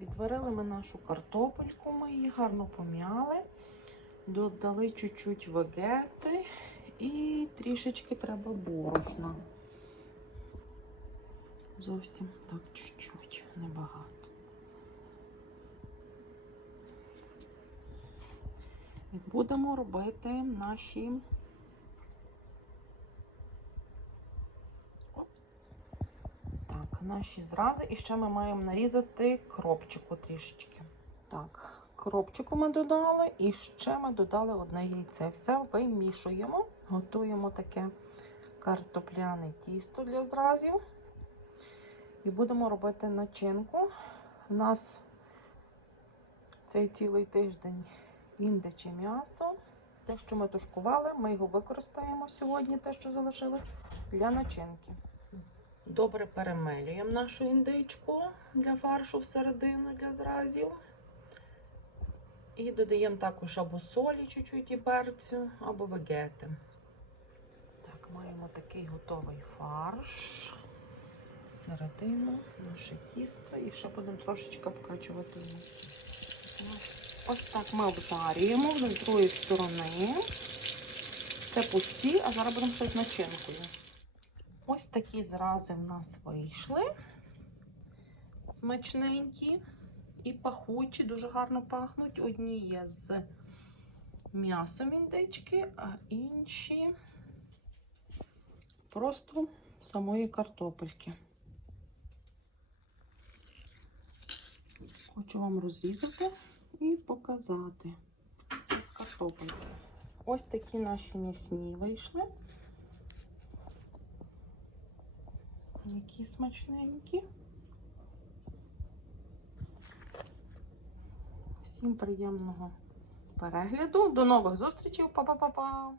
Відварили ми нашу картопельку, ми її гарно пом'яли, додали чуть-чуть вегети і трішечки треба борошна. Зовсім так чуть-чуть, небагато. І будемо робити наші Опс. Так, наші зрази. І ще ми маємо нарізати кропчику трішечки. Так, кропчику ми додали, і ще ми додали одне яйце. Все вимішуємо, готуємо таке картопляне тісто для зразів. І будемо робити начинку. У нас цей цілий тиждень індиче м'ясо. Те, що ми тушкували, ми його використаємо сьогодні, те, що залишилось, для начинки. Добре перемелюємо нашу індичку для фаршу всередину для зразів. І додаємо також або солі чуть-чуть і перцю, або вегети. Так, маємо такий готовий фарш. Всередину наше тісто і ще будемо трошечки обкачувати. Ось так ми обжарюємо вже з другої сторони. Це пусті, а зараз будемо з начинкою. Ось такі зрази в нас вийшли. Смачненькі і пахучі, дуже гарно пахнуть. Одні є з м'ясом індички, а інші просто самої картопельки. Хочу вам розрізати і показати. Це з картопельки. Ось такі наші м'ясні вийшли. Які смачненькі. Всім приємного перегляду. До нових зустрічей. Па-па-па-па!